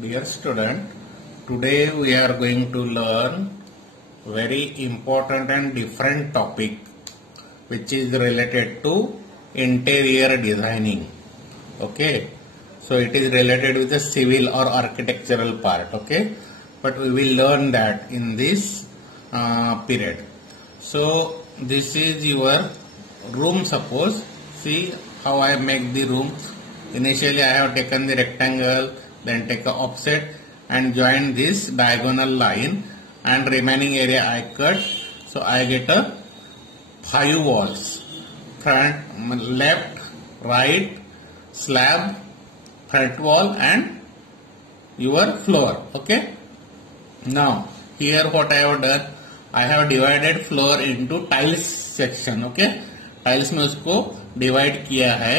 Dear student, today we are going to learn very important and different topic which is related to interior designing. Okay, so it is related with the civil or architectural part. Okay, but we will learn that in this period. So this is your room. Suppose, see how I make the room. Initially I have taken the rectangle, then take a offset and join this diagonal line, and remaining area I cut. So I get a 5 walls, front, left, right, slab, front wall and your floor. Okay. Now here what I have done, I have divided floor into tiles section. Okay, tiles में उसको divide किया है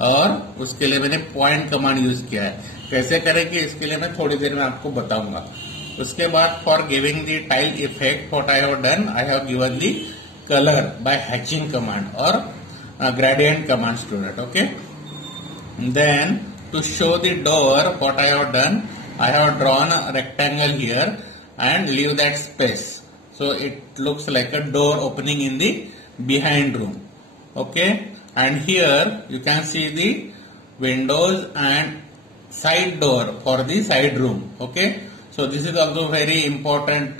और उसके लिए मैंने point command use किया है. कैसे करेंगे इसके लिए मैं थोड़ी देर में आपको बताऊंगा. उसके बाद for giving the tile effect what I have done, I have given the colour by hatching command और gradient command student. Okay, then to show the door what I have done, I have drawn a rectangle here and leave that space. So it looks like a door opening in the behind room. Okay, and here you can see the windows and side door for the side room. Okay, so this is also very important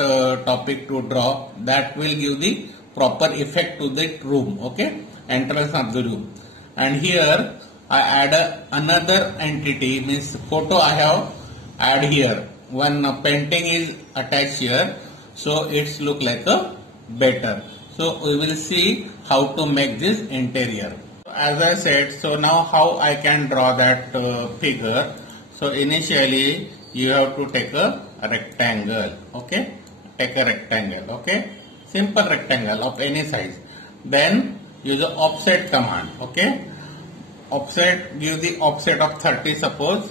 topic to draw. That will give the proper effect to the room. Okay, entrance of the room. And here I add another entity, means photo I have add here. One painting is attached here, so it's look like a better. So we will see how to make this interior. As I said, so now how I can draw that figure. So initially you have to take a rectangle. Okay, take a rectangle. Okay, simple rectangle of any size. Then use the offset command. Okay, offset, give the offset of 30 suppose,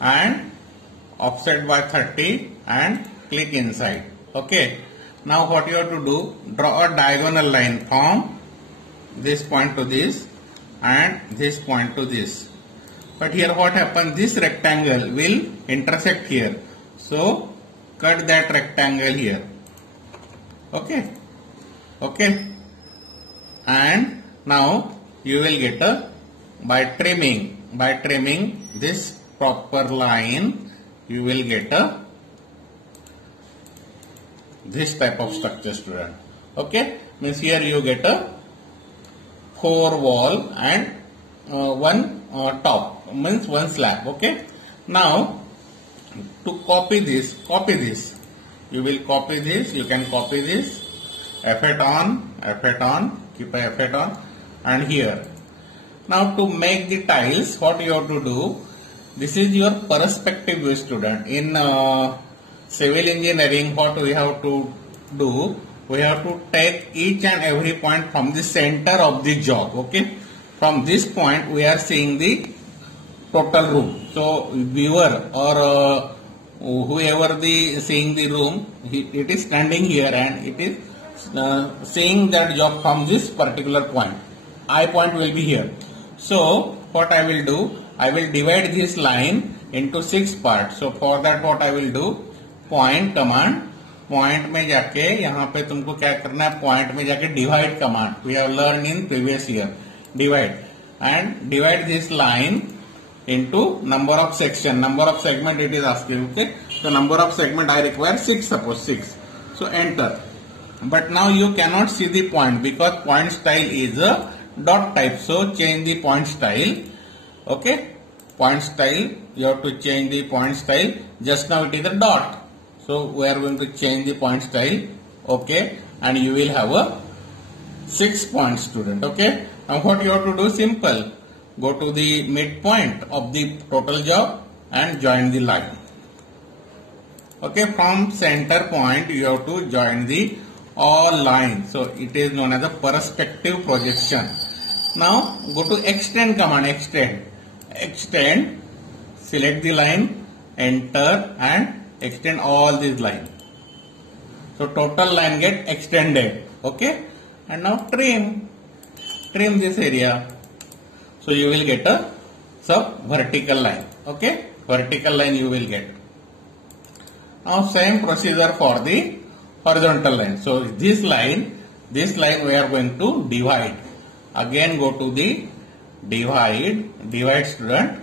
and offset by 30 and click inside. Okay, now what you have to do, draw a diagonal line from this point to this and this point to this. But here what happens, this rectangle will intersect here, so cut that rectangle here. Okay, okay, and now you will get a, by trimming this proper line, you will get a this type of structure, student. Okay, means here you get a 4 wall and one top, means one slab. Okay, now to copy this, you will copy this, you can copy this, F8 on, keep a F8 on, and here. Now to make the tiles, what you have to do, this is your perspective view, student. In civil engineering, what we have to do, we have to take each and every point from the center of the job. Okay, from this point we are seeing the total room. So viewer or whoever the seeing the room, it is standing here and it is seeing that job from this particular point. Eye point will be here. So what I will do, I will divide this line into 6 parts. So for that what I will do, point command, point में जाके यहाँ पे तुमको क्या करना है, point में जाके divide command. We have learned in previous year, divide, and divide this line into number of section. Number of segment it is asking. Okay, so number of segment I require 6, suppose 6. So enter. But now you cannot see the point because point style is a dot type. So change the point style. Okay, point style, you have to change the point style. Just now it is a dot, so we are going to change the point style. Okay, and you will have a 6 points, student. Okay, now what you have to do, simple, go to the midpoint of the total job and join the line. Okay, from center point you have to join the all lines. So it is known as a perspective projection. Now go to extend command, extend, select the line, enter, and extend all these lines. So total line get extended. Okay, and now trim this area. So you will get a sub vertical line. Okay, vertical line you will get. Now same procedure for the horizontal line. So this line we are going to divide. Again go to the divide student,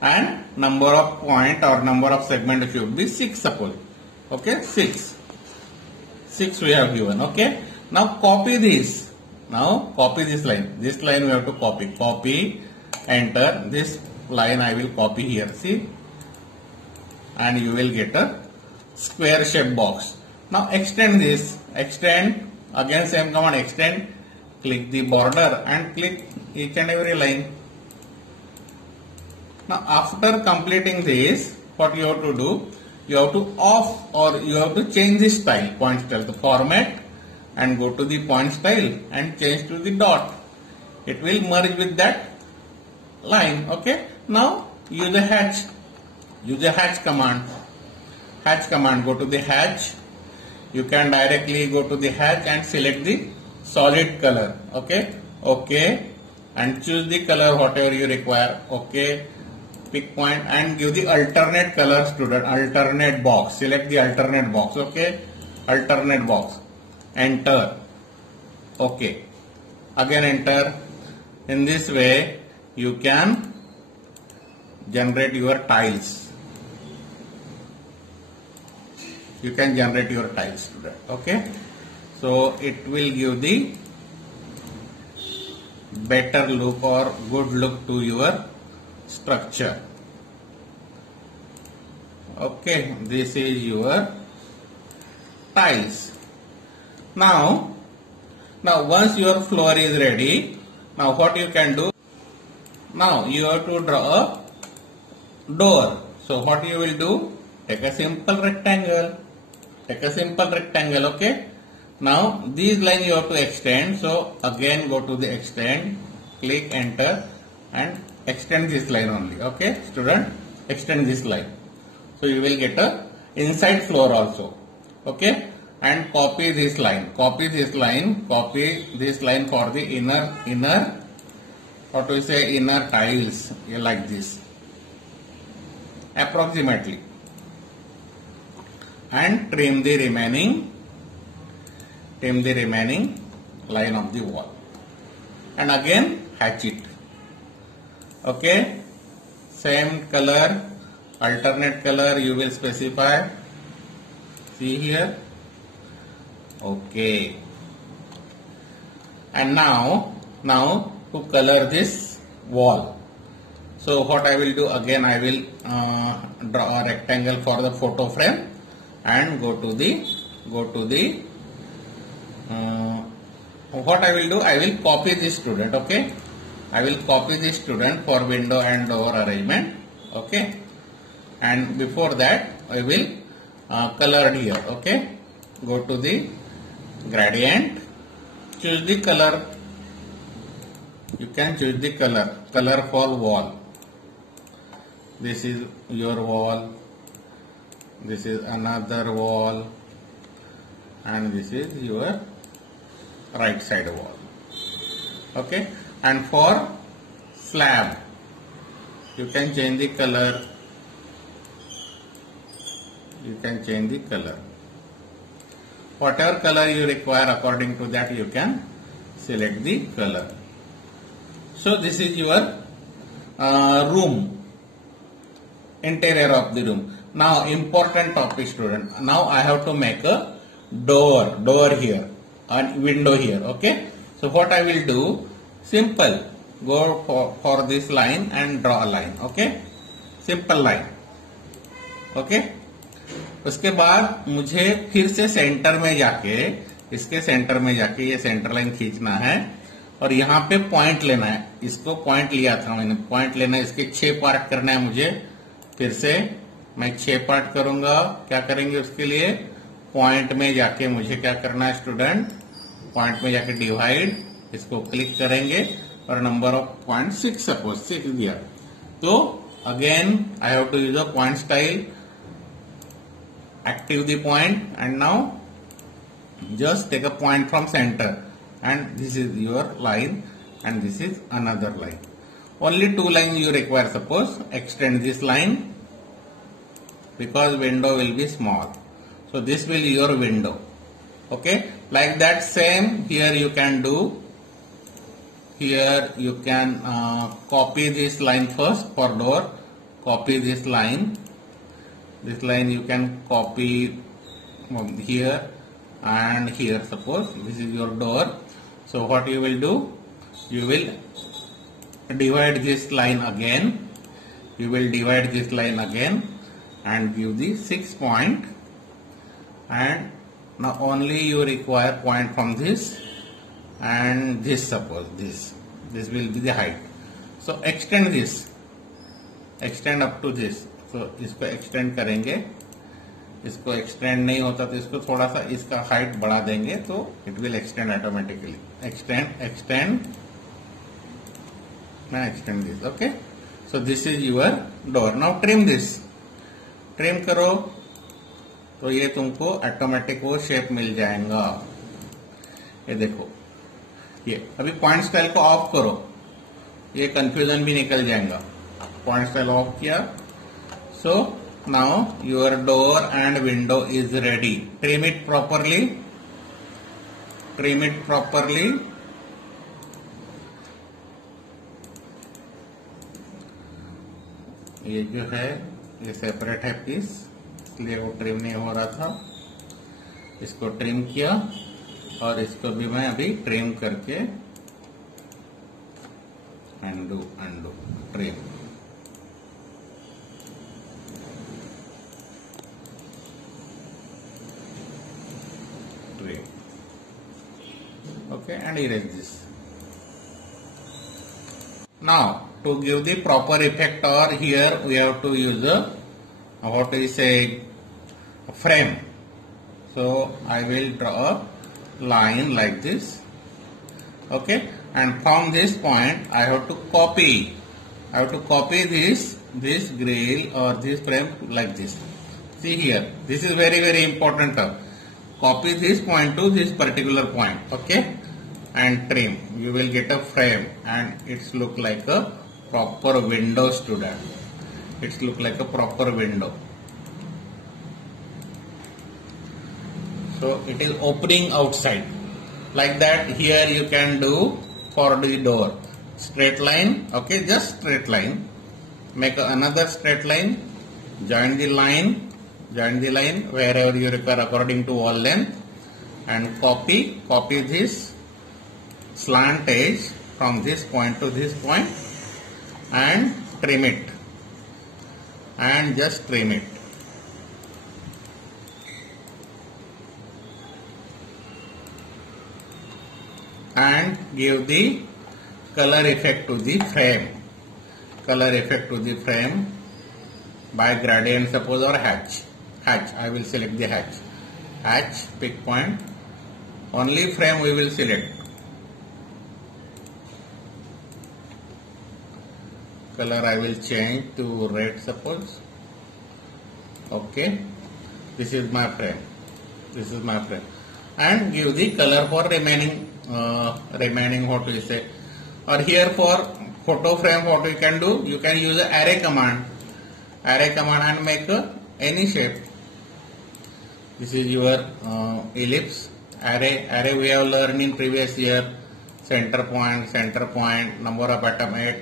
and number of point or number of segment should be 6 suppose. Okay, 6 we have given. Okay, now copy this. Now copy this line. This line we have to copy, enter. This line I will copy here, see, and you will get a square shape box. Now extend this, again same command, extend, click the border and click each and every line. Now after completing this, what you have to do, you have to off or you have to change the style, point style, the format, and go to the point style and change to the dot. It will merge with that line. Okay, now use the hatch command. Go to the hatch. You can directly go to the hatch and select the solid color. Okay, and choose the color whatever you require. Okay, pick point and give the alternate color, student. Alternate box. Select the alternate box. Okay, alternate box. Enter. Okay, again enter. In this way you can generate your tiles. Student. Okay, so it will give the better look or good look to your structure. Okay, this is your tiles. Now once your floor is ready, now what you can do, now you have to draw a door. So what you will do, take a simple rectangle. Okay, now these lines you have to extend. So again go to the extend, click enter and extend this line only. Okay, student, extend this line. So you will get a inside floor also. Okay, and copy this line for the inner, what we say, inner tiles, like this approximately, and trim the remaining line of the wall, and again hatch it. Okay, same color, alternate color you will specify, see here. Okay, and now to color this wall. So what I will do, again I will draw a rectangle for the photo frame and go to the what I will do, I will copy this student. Okay, I will copy this student for window and door arrangement. Okay, and before that I will color here. Okay, go to the gradient, choose the color. You can choose the color for wall. This is your wall, this is another wall, and this is your right side wall. Okay, and for slab you can change the color. Whatever color you require, according to that you can select the color. So this is your room, interior of the room. Now important topic, student. Now I have to make a door here and window here. Okay, so what I will do, simple, go for this line and draw a line. Okay, simple line. Okay, उसके बाद मुझे फिर से centre में जाके, इसके centre में जाके ये सेंटर लाइन खींचना है और यहाँ पे पॉइंट लेना है. इसको पॉइंट लिया था मैंने, पॉइंट लेना है, इसके 6 पार्ट करना है मुझे. फिर से मैं 6 पार्ट करूंगा. क्या करेंगे उसके लिए, पॉइंट में जाके मुझे क्या करना है स्टूडेंट, पॉइंट में जाके डिवाइड, इसको क्लिक करेंगे और नंबर ऑफ पॉइंट 6 सपोज 6 दिया. तो again I have to use a point style, active the point, and now just take a point from center, and this is your line and this is another line. Only 2 lines you require. Suppose extend this line because window will be small. So this will be your window. Okay, like that same here you can do. Here you can copy this line first for door. Copy this line. This line you can copy here and here. Suppose this is your door. So what you will do? You will divide this line again. You will divide this line again and give the 6 point. And now only you require point from this and this, suppose this will be the height. So extend this, extend up to this. So इसको extend करेंगे, इसको extend नहीं होता तो इसको थोड़ा सा इसका height बढ़ा देंगे तो it will extend automatically. Extend and extend this. Okay, so this is your door. Now trim this, trim करो तो ये तुमको ऑटोमेटिक वो शेप मिल जाएगा. ये देखो, ये अभी पॉइंट स्टाइल को ऑफ करो, ये कंफ्यूजन भी निकल जाएगा. पॉइंट स्टाइल ऑफ किया. So now your door and window is ready. Trim it properly, trim it properly. ये जो है ये सेपरेट है पीस, इसलिए वो ट्रिम नहीं हो रहा था. इसको ट्रिम किया और इसको भी मैं अभी ट्रिम करके undo trim. Okay, and erase this. Now to give the proper effect, or here we have to use a what is a frame. So I will draw a line like this. Okay, and from this point I have to copy. I have to copy this grill or this frame like this. See here, this is very important. Copy this point to this particular point. Okay, and trim. You will get a frame, and it's look like a proper window, student. It's look like a proper window. So it is opening outside. Like that here you can do for the door. Straight line. Okay, just straight line. Make another straight line. Join the line wherever you require according to wall length, and copy this slant edge from this point to this point and trim it, and just trim it. And give the color effect to the frame. Color effect to the frame by gradient, suppose, or hatch. I will select the hatch. Hatch, pick point. Only frame we will select. Color I will change to red, suppose. Okay. This is my frame. This is my frame. And give the color for remaining what we say. Or here for photo frame, what we can do, you can use the array command. Array command and make any shape. This is your ellipse. Array we have learned in previous year. Center point, number of atom 8.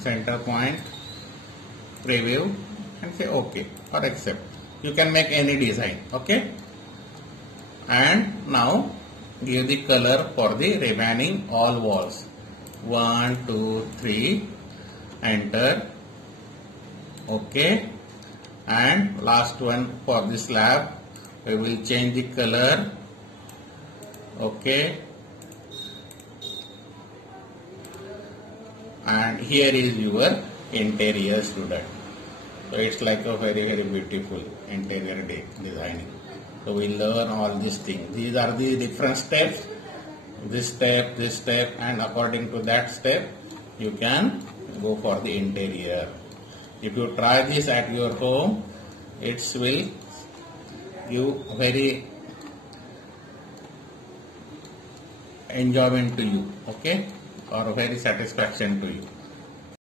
Center point, preview, and say OK or accept. You can make any design. Okay. And now give the color for the remaining all walls. 1, 2, 3. Enter. Okay. And last one for the slab, we will change the color. Okay. And here is your interior, student. So it's like a very beautiful interior designing. So we learn all these things. These are the different steps. This step, and according to that step, you can go for the interior. If you try this at your home, it will give very enjoyment to you, okay, or very satisfaction to you.